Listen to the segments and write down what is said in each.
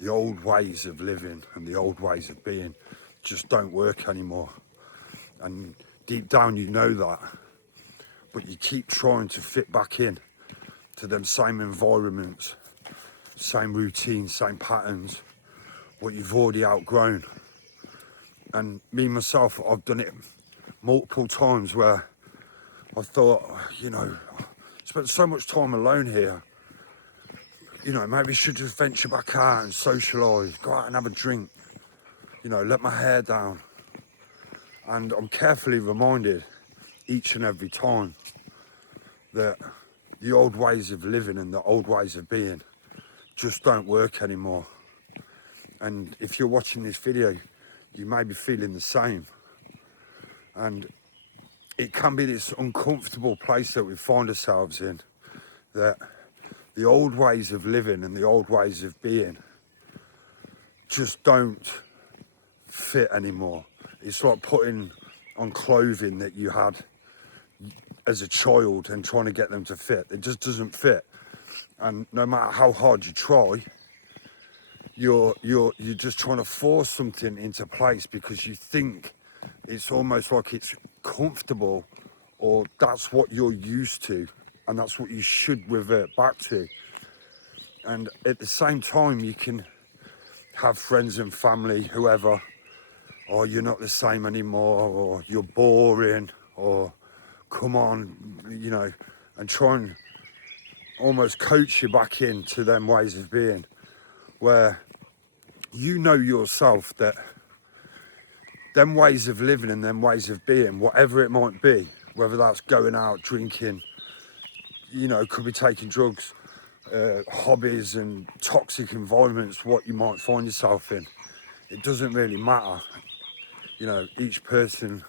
the old ways of living and the old ways of being just don't work anymore. And deep down you know that, but you keep trying to fit back in to them same environments, same routines, same patterns, what you've already outgrown. And me myself, I've done it multiple times where I thought, you know, I spent so much time alone here, you know, maybe I should just venture back out and socialise, go out and have a drink, you know, let my hair down. And I'm carefully reminded each and every time that the old ways of living and the old ways of being just don't work anymore. And if you're watching this video, you may be feeling the same. And it can be this uncomfortable place that we find ourselves in, that the old ways of living and the old ways of being just don't fit anymore. It's like putting on clothing that you had as a child and trying to get them to fit. It just doesn't fit. And no matter how hard you try, you're just trying to force something into place because you think it's almost like it's comfortable, or that's what you're used to and that's what you should revert back to. And at the same time, you can have friends and family, whoever, or you're not the same anymore, or you're boring, or come on, you know, and try and almost coach you back into them ways of being, where you know yourself that them ways of living and them ways of being, whatever it might be, whether that's going out, drinking, you know, could be taking drugs, hobbies and toxic environments, what you might find yourself in, it doesn't really matter. You know, each person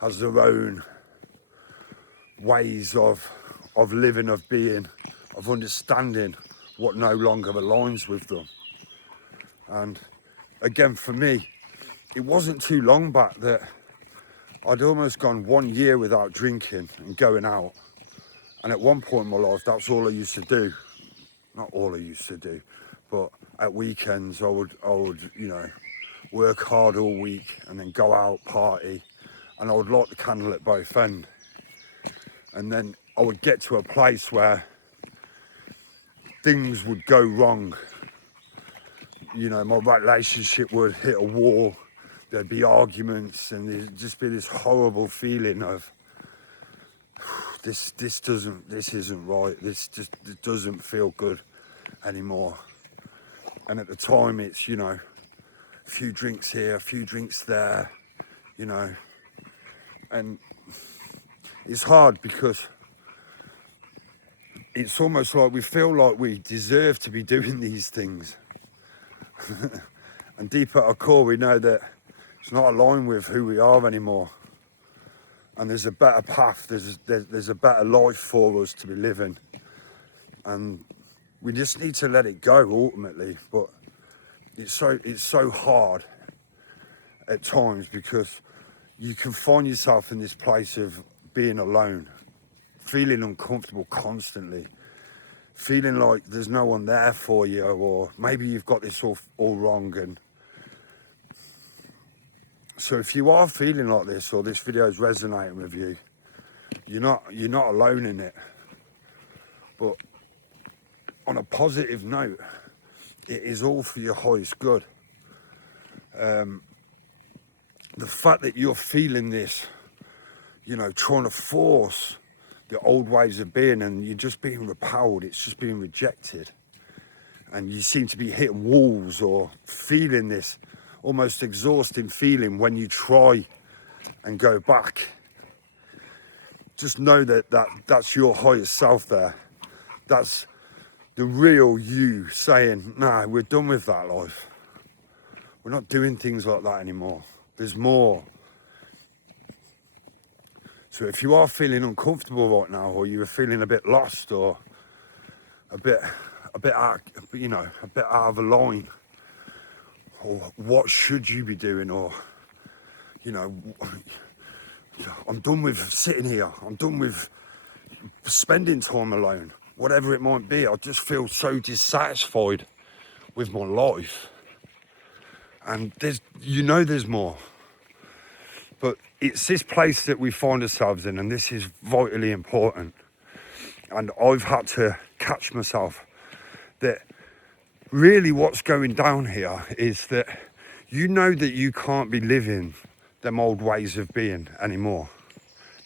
has their own ways of living, of being, of understanding what no longer aligns with them. And again, for me, it wasn't too long back that I'd almost gone 1 year without drinking and going out. And at one point in my life, that's all I used to do. Not all I used to do, but at weekends I would, you know, work hard all week and then go out, party, and I would light the candle at both ends. And then I would get to a place where things would go wrong. You know, my relationship would hit a wall, there'd be arguments, and there'd just be this horrible feeling of, this isn't right, this doesn't feel good anymore. And at the time it's, you know, a few drinks here, a few drinks there, you know, and it's hard because it's almost like we feel like we deserve to be doing these things. And deep at our core we know that it's not aligned with who we are anymore. And there's a better path, there's a better life for us to be living. And we just need to let it go ultimately. But it's so hard at times because you can find yourself in this place of being alone, feeling uncomfortable constantly, feeling like there's no one there for you, or maybe you've got this all wrong. And so if you are feeling like this, or this video is resonating with you, you're not alone in it. But on a positive note, it is all for your highest good. The fact that you're feeling this, you know, trying to force the old ways of being, and you're just being repelled, it's just being rejected, and you seem to be hitting walls or feeling this almost exhausting feeling when you try and go back. Just know that's your highest self there. That's the real you saying, nah, we're done with that life. We're not doing things like that anymore. There's more. So if you are feeling uncomfortable right now, or you're feeling a bit lost, or a bit out, you know, a bit out of a line, or what should you be doing, or, you know, I'm done with sitting here, I'm done with spending time alone, whatever it might be. I just feel so dissatisfied with my life. And there's more. But it's this place that we find ourselves in, and this is vitally important. And I've had to catch myself that really what's going down here is that you know that you can't be living them old ways of being anymore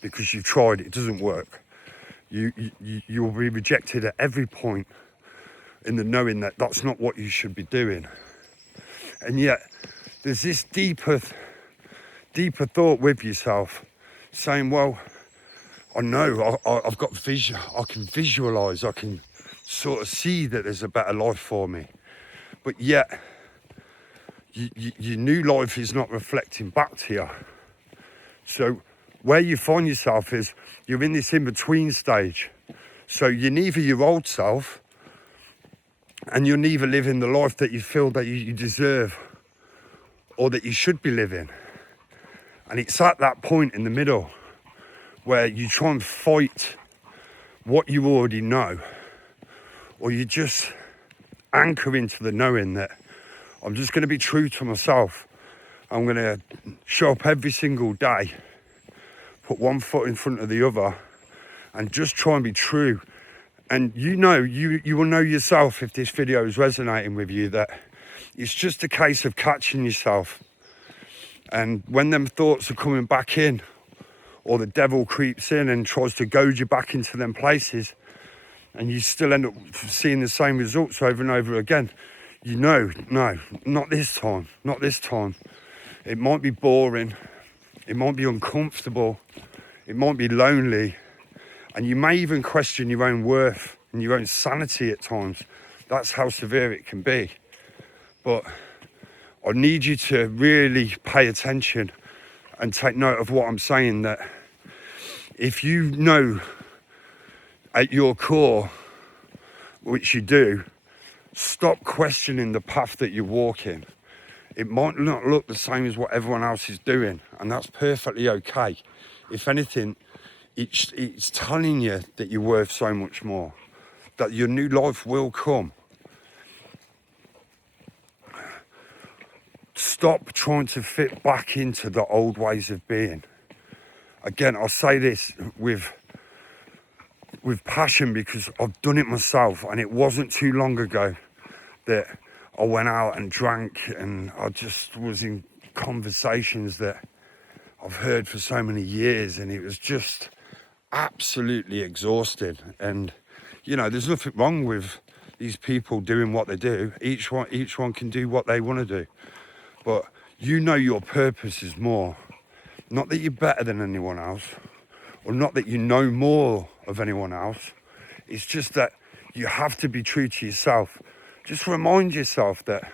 because you've tried, it doesn't work. You'll be rejected at every point in the knowing that that's not what you should be doing. And yet there's this deeper thought with yourself saying, well, I know I've got vision, I can visualize, I can sort of see that there's a better life for me. But yet your new life is not reflecting back to you. So where you find yourself is you're in this in-between stage. So you're neither your old self and you're neither living the life that you feel that you deserve or that you should be living. And it's at that point in the middle where you try and fight what you already know, or you just anchor into the knowing that I'm just going to be true to myself. I'm going to show up every single day, put one foot in front of the other, and just try and be true. And you will know yourself, if this video is resonating with you, that it's just a case of catching yourself. And when them thoughts are coming back in, or the devil creeps in and tries to goad you back into them places, and you still end up seeing the same results over and over again, no, not this time, not this time. It might be boring, it might be uncomfortable, it might be lonely, and you may even question your own worth and your own sanity at times. That's how severe it can be. But I need you to really pay attention and take note of what I'm saying, that if you know at your core, which you do, stop questioning the path that you're walking. It might not look the same as what everyone else is doing, and that's perfectly okay. If anything, it's telling you that you're worth so much more, that your new life will come. Stop trying to fit back into the old ways of being. Again, I say this with passion because I've done it myself, and it wasn't too long ago that I went out and drank, and I just was in conversations that I've heard for so many years, and it was just absolutely exhausting. And there's nothing wrong with these people doing what they do. Each one can do what they want to do. But your purpose is more. Not that you're better than anyone else, or not that you know more of anyone else. It's just that you have to be true to yourself. Just remind yourself that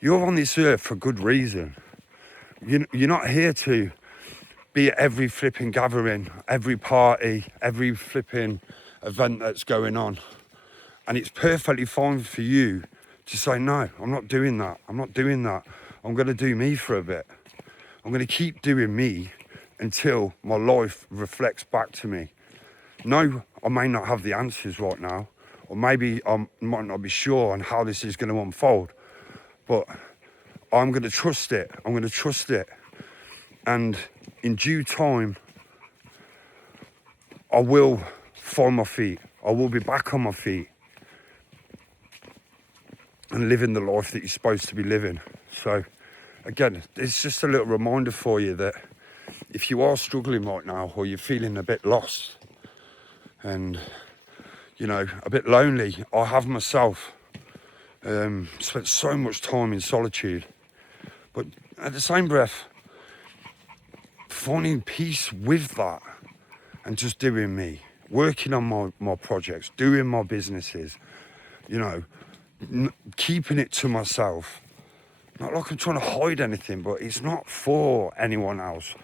you're on this earth for good reason. You're not here to be at every flipping gathering, every party, every flipping event that's going on. And it's perfectly fine for you to say, no, I'm not doing that. I'm not doing that. I'm going to do me for a bit. I'm going to keep doing me until my life reflects back to me. No, I may not have the answers right now, or maybe I might not be sure on how this is going to unfold, but I'm going to trust it. I'm going to trust it. And in due time, I will find my feet. I will be back on my feet and living the life that you're supposed to be living. So again, it's just a little reminder for you that if you are struggling right now, or you're feeling a bit lost and a bit lonely, I have myself spent so much time in solitude, but at the same breath finding peace with that and just doing me, working on my projects, doing my businesses, keeping it to myself. Not like I'm trying to hide anything, but it's not for anyone else.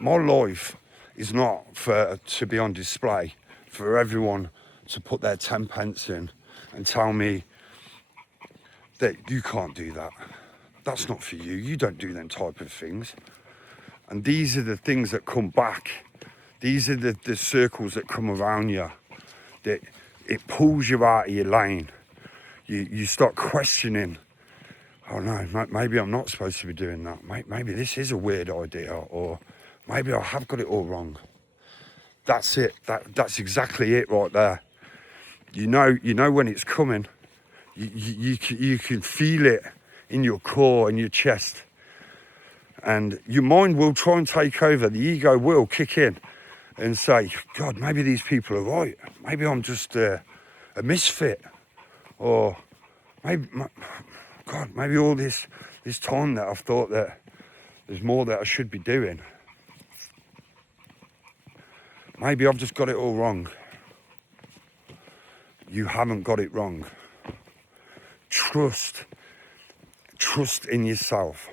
My life is not to be on display for everyone to put their 10 pence in and tell me that you can't do that. That's not for you. You don't do them type of things. And these are the things that come back. These are the circles that come around you, that it pulls you out of your lane. You start questioning, oh no, maybe I'm not supposed to be doing that. Maybe this is a weird idea, or maybe I have got it all wrong. That's it. That's exactly it right there. You know when it's coming. You can feel it in your core and your chest. And your mind will try and take over. The ego will kick in and say, God, maybe these people are right. Maybe I'm just a misfit. Or maybe, God, maybe all this time that I've thought that there's more that I should be doing. Maybe I've just got it all wrong. You haven't got it wrong. Trust in yourself.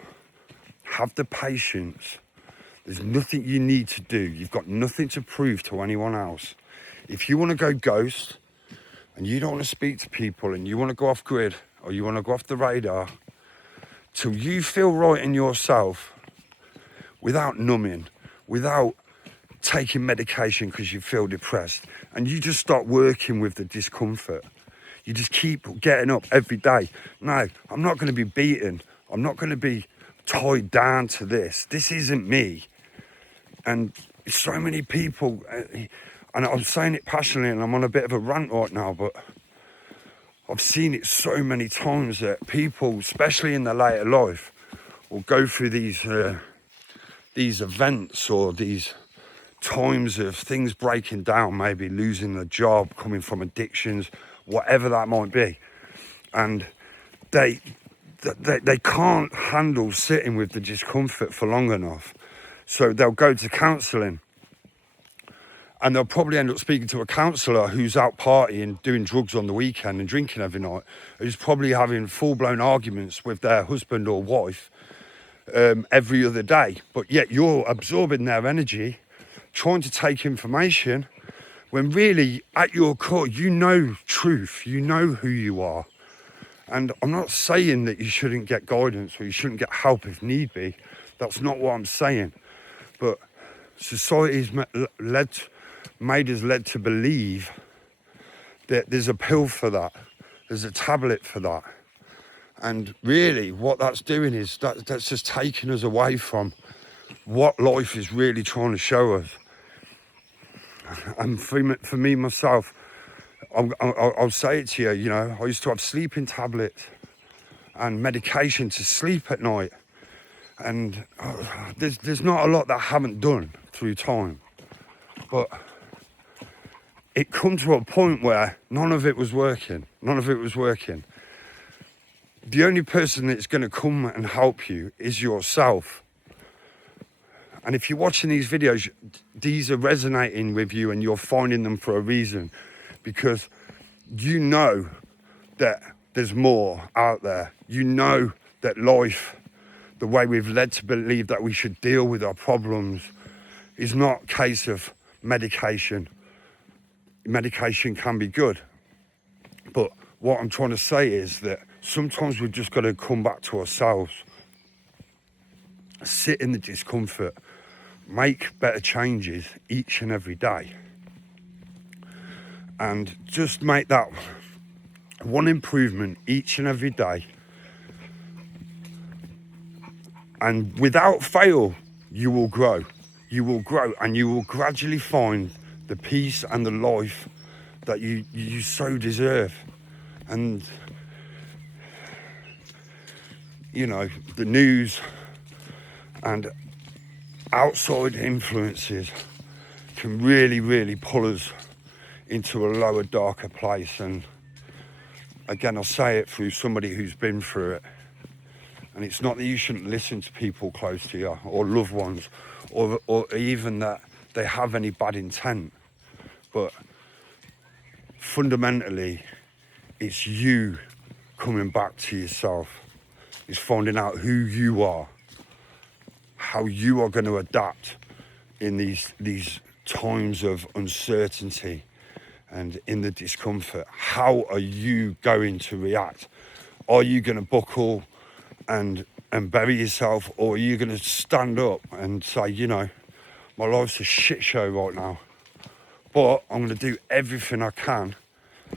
Have the patience. There's nothing you need to do. You've got nothing to prove to anyone else. If you want to go ghost and you don't want to speak to people and you want to go off grid or you want to go off the radar, till you feel right in yourself, without numbing, without taking medication because you feel depressed, and you just start working with the discomfort. You just keep getting up every day. No, I'm not going to be beaten. I'm not going to be tied down to this. This isn't me. And so many people, and I'm saying it passionately and I'm on a bit of a rant right now, but I've seen it so many times that people, especially in their later life, will go through these events or these times of things breaking down, maybe losing a job, coming from addictions, whatever that might be. And they can't handle sitting with the discomfort for long enough. So they'll go to counselling, and they'll probably end up speaking to a counsellor who's out partying, doing drugs on the weekend and drinking every night, who's probably having full-blown arguments with their husband or wife every other day. But yet you're absorbing their energy, trying to take information, when really at your core, you know truth, you know who you are. And I'm not saying that you shouldn't get guidance or you shouldn't get help if need be. That's not what I'm saying. But society's made us led to believe that there's a pill for that, there's a tablet for that. And really what that's doing is that's just taking us away from what life is really trying to show us. And for me myself, I'll say it to you, you know, I used to have sleeping tablets and medication to sleep at night. And there's not a lot that I haven't done through time. But it come to a point where none of it was working. None of it was working. The only person that's going to come and help you is yourself. And if you're watching these videos, these are resonating with you and you're finding them for a reason, because you know that there's more out there. You know that life, the way we've led to believe that we should deal with our problems, is not a case of medication. Medication can be good. But what I'm trying to say is that sometimes we've just got to come back to ourselves, sit in the discomfort, make better changes each and every day, and just make that one improvement each and every day. And without fail, you will grow. You will grow, and you will gradually find the peace and the life that you so deserve. And you know, the news and outside influences can really pull us into a lower, darker place. And again, I'll say it through somebody who's been through it. And it's not that you shouldn't listen to people close to you or loved ones, or even that they have any bad intent. But fundamentally, it's you coming back to yourself. It's finding out who you are, how you are going to adapt in these times of uncertainty and in the discomfort. How are you going to react? Are you going to buckle and bury yourself, or are you going to stand up and say, you know, my life's a shit show right now, but I'm going to do everything I can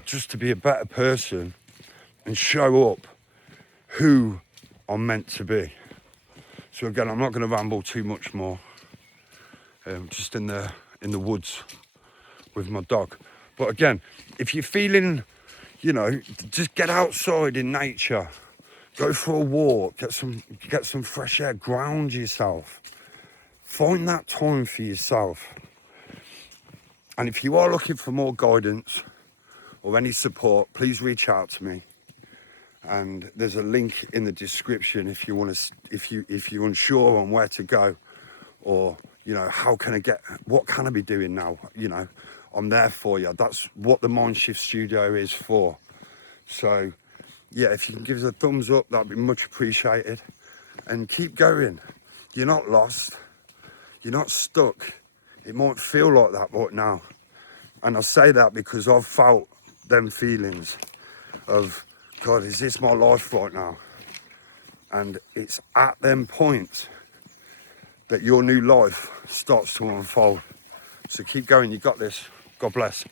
just to be a better person and show up who I'm meant to be. So again, I'm not going to ramble too much more. Just in the woods with my dog. But again, if you're feeling, just get outside in nature, go for a walk, get some fresh air, ground yourself, find that time for yourself. And if you are looking for more guidance or any support, please reach out to me. And there's a link in the description if you want to, if you're unsure on where to go, or what can I be doing now? I'm there for you. That's what the MindShift Studio is for. So yeah, if you can give us a thumbs up, that'd be much appreciated. And keep going. You're not lost. You're not stuck. It might feel like that right now. And I say that because I've felt them feelings of, God, is this my life right now? And it's at them points that your new life starts to unfold. So keep going, you got this. God bless.